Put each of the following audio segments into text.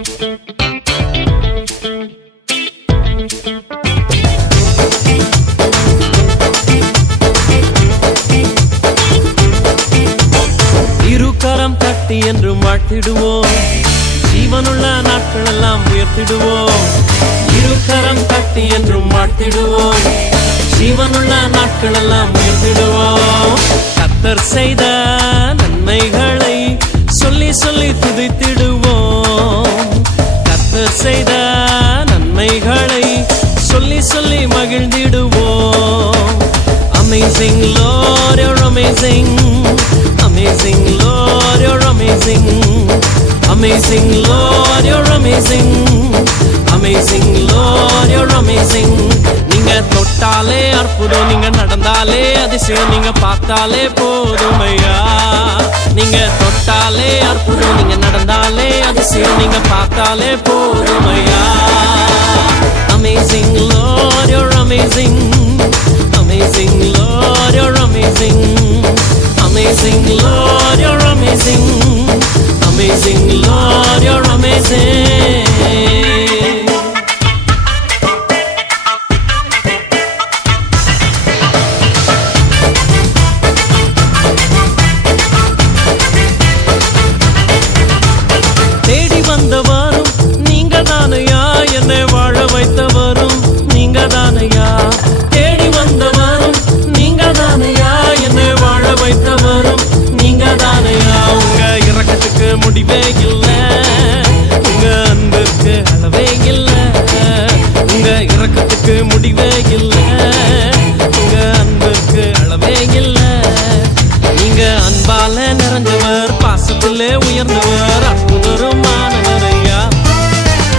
இருகரம் தட்டி என்று வாழ்த்திடுவோம். ஜீவனுள்ள நாட்கள் எல்லாம் உயர்த்திடுவோம். இருகரம் தட்டி என்று வாழ்த்திடுவோம். ஜீவனுள்ள நாட்கள் எல்லாம் உயர்த்திடுவோம். கத்தர் செய்த நன்மைகளை சொல்லி சொல்லி துதித்திடுவோம். செய்த நன்மைகளை சொல்லி சொல்லி மகிழ்ந்திடுவோம் amazing Lord you're amazing amazing Lord you're amazing amazing Lord you're amazing amazing Lord you're amazing நீங்க தொட்டாலே அற்புதம் நீங்க நடந்தாலே அதிசயம் நீங்க பார்த்தாலே போதுமையா நீங்க தொட்டாலே அற்புதம் நீங்க நடந்தாலே அதிசயம் நீங்க பார்த்தாலே போதும் amazing Lord you're amazing amazing Lord amazing amazing Lord amazing amazing Lord amazing உயர்ந்தவர் அற்புதருமானவரையா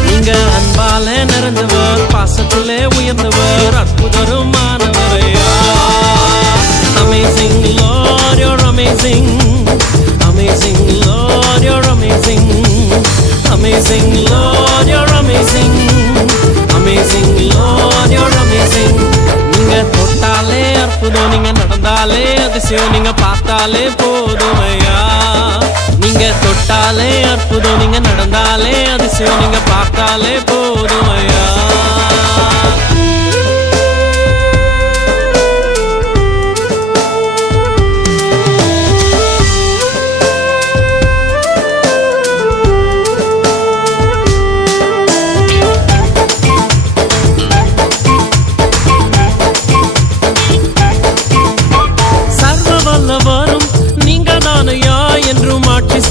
நீங்க அன்பால நிறைஞ்சவர் பாசத்திலே உயர்ந்தவர் அற்புதருமானவரையா amazing Lord you're amazing amazing Lord you're amazing amazing Lord you're amazing amazing Lord you're amazing நீங்க தொட்டாலே அற்புதம் நீங்க நடந்தாலே அதிசயம் நீங்க பார்த்தாலே போதுமையா நீங்க தொட்டாலே அற்புதம். நீங்க நடந்தாலே அதிசயம். நீங்க பார்த்தாலே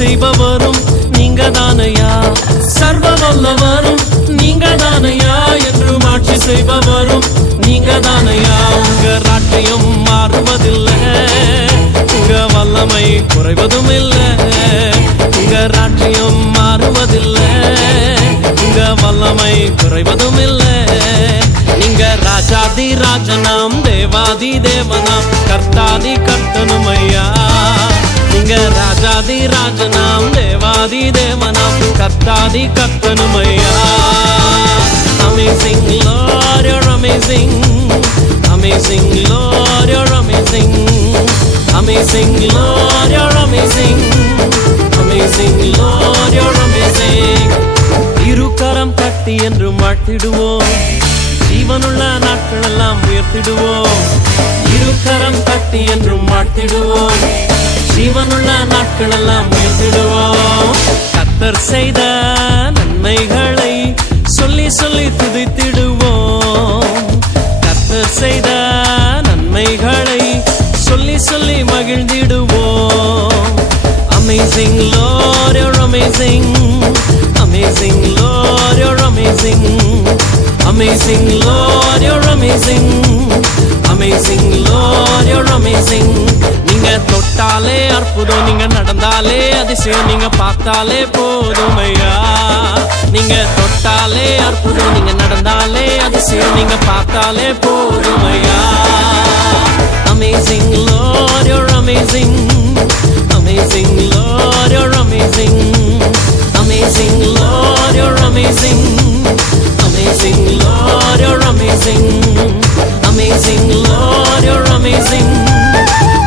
செய்பவரும் நீங்க தானையா சர்வ வல்லவரும் நீங்க தானையா என்று ஆட்சி செய்பவரும் நீங்க தானையா உங்க ராட்சியம் மாறுவதில்லை. உங்க வல்லமை குறைவதும் இல்லை. உங்க ராட்சியம் மாறுவதில்லை. உங்க வல்லமை குறைவதும் இல்லை. நீங்க ராஜாதி ராஜனாம் தேவாதி தேவனாம் கர்த்தாதி கர்த்தனும் ஐயா. நீங்க ராஜாதி ராஜனாம் தேவாதி தேவனாம் கத்தாதி கத்தனுமையா amazing Lord you're amazing amazing Lord you're amazing amazing Lord you're amazing amazing Lord you're amazing இருகரம் தட்டி என்று மாட்டிடுவோம் ஜீவனுள்ள நாட்கள் எல்லாம் உயர்த்திடுவோம் இருகரம் தட்டி என்றும் மாட்டிடுவோம் ஜீவனுள்ள நாட்களெல்லாம் உயர்த்திடுவோம் கத்தர் செய்த நன்மைகளை சொல்லி சொல்லி துதித்திடுவோம் கத்தர் செய்த நன்மைகளை சொல்லி சொல்லி மகிழ்ந்திடுவோம் amazing Lord you're amazing amazing Lord you're amazing amazing Lord you're amazing amazing Lord you're amazing நீங்க தொட்டாலே அற்புதம் நீங்க நடந்தாலே அதிசயம் நீங்க பார்த்தாலே போதும் ஐயா நீங்க தொட்டாலே அற்புதம் நீங்க நடந்தாலே அதிசயம் நீங்க பார்த்தாலே போதும் ஐயா amazing Lord you're amazing amazing Lord you're amazing amazing Lord you're amazing amazing Lord you're amazing amazing Lord, you're amazing.